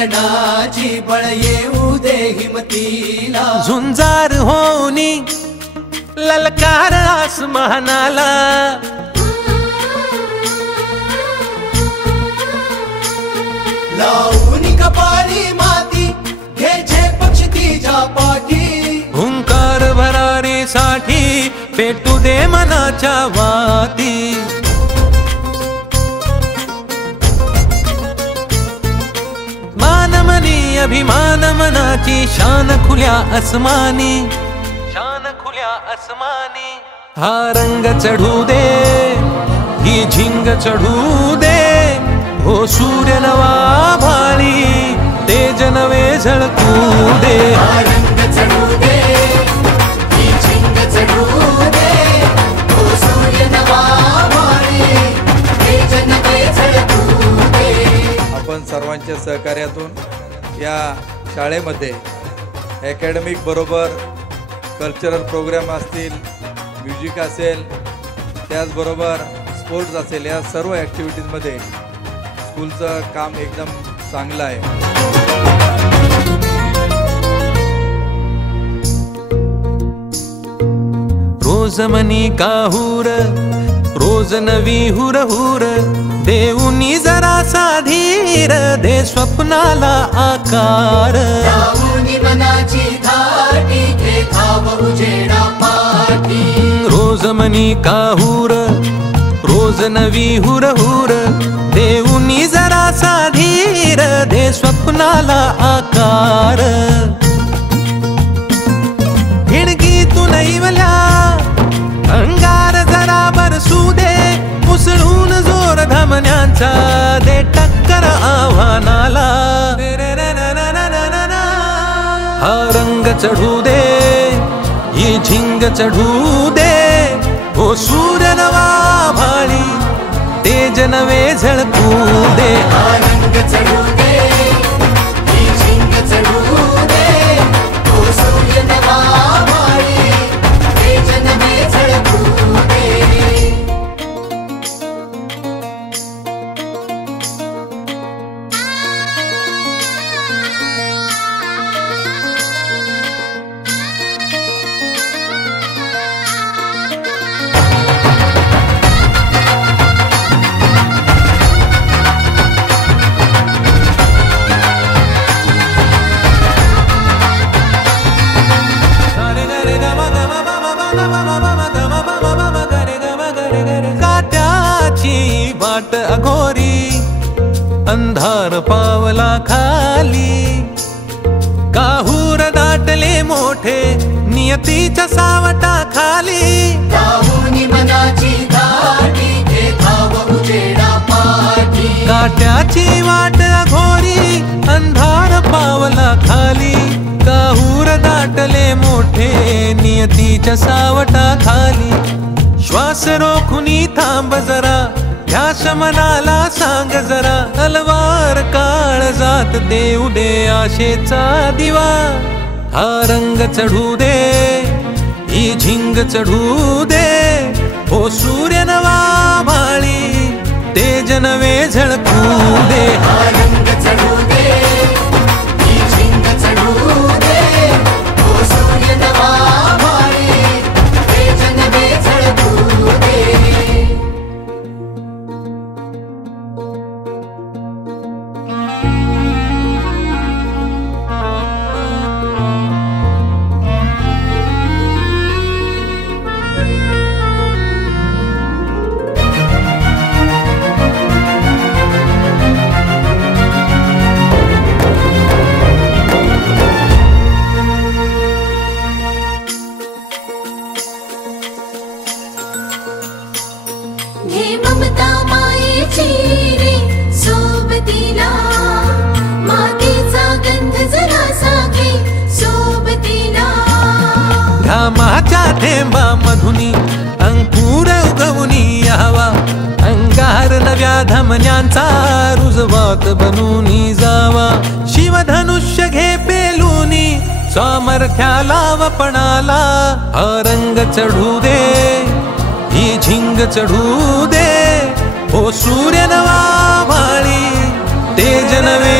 वळणाची बळ येऊ दे हिमतीला झुंजार होनी ललकार आसमानाला लावून कपाळी माती घ्यायचे पक्ष तिच्या पाठी हुंकार भरारीसाठी पेटू दे मनाच्या वाती मानमनी अभिमान मनाची शान खुल्या आसमानी शान खुल्या आसमानी हा रंग चढू दे ही झिंग चढू दे हो सूर्य नवा भाळी तेज नवे झळकू दे हा रंग चढू दे ही झिंग चढू दे हो सूर्य नवा भाळी तेज नवे झळकू दे। आपण सर्वांच्या सहकार्यातून या शाळेमध्ये अकॅडमिक बरोबर कल्चरल प्रोग्राम असतील, म्युझिक असेल, त्याचबरोबर स्पोर्ट्स असेल, या सर्व ॲक्टिव्हिटीजमध्ये स्कूलचं काम एकदम चांगलं आहे। रोज मनी काहूर रोज नवी हुर हुर देऊनी जरासा धीर दे स्वप्नाला आकार लावून मनाची धाटी घे धाव उजेडा पाठी रोज मनी काहूर रोज नवी हुर हुर देऊनी जरासा धीर दे स्वप्नाला आकार हिणगीतून नैवल्या अंगार जरा बरसू दे उसळून जोर धमन्यांचा दे टक्कर आव्हानाला हा रंग चढू दे ही झिंग चढू दे हो सूर्य नवा भाळी तेज नवे झळकू दे हा रंग चढू दे ही झिंग चढू दे हो सूर्य नवा भाळी तेज नवे झळकू दे। काट्याची वाट अघोरी अंधार पावला खाली काहूर दाटले मोठे नियतीच्या सावटा खाली लावून मनाची धाटी घे धाव उजेडा पाठी काट्याची वाट अघोरी अंधार पावला खाली काहूर दाटले मोठे नियतीच्या सावटा खाली श्वास रोखुनी थांब जरा ध्यास मनाला सांग जरा तलवार काळ जात देऊ दे आशेचा दिवा हा रंग चढू दे ही झिंग चढू दे हो सूर्य नवा भाळी तेज नवे झळकू दे हा रंग चढू दे ही झिंग चढू दे हो सूर्य नवा भाळी तेज नवे झळकू दे। घे ममता मायेची रे सोबतीला मातीचा गंध जरासा घे सोबतीला घामाच्या थेंबा मधुनी अंकुर उगवूनी यावा अंगार नव्या धमन्यांचा रुजवात बनूनी जावा शिवधनुष्य घे पेलूनी सामर्थ्याला वपणाला हा रंग चढू दे ही झिंग चढू दे हो सूर्य नवा भाळी तेज नवे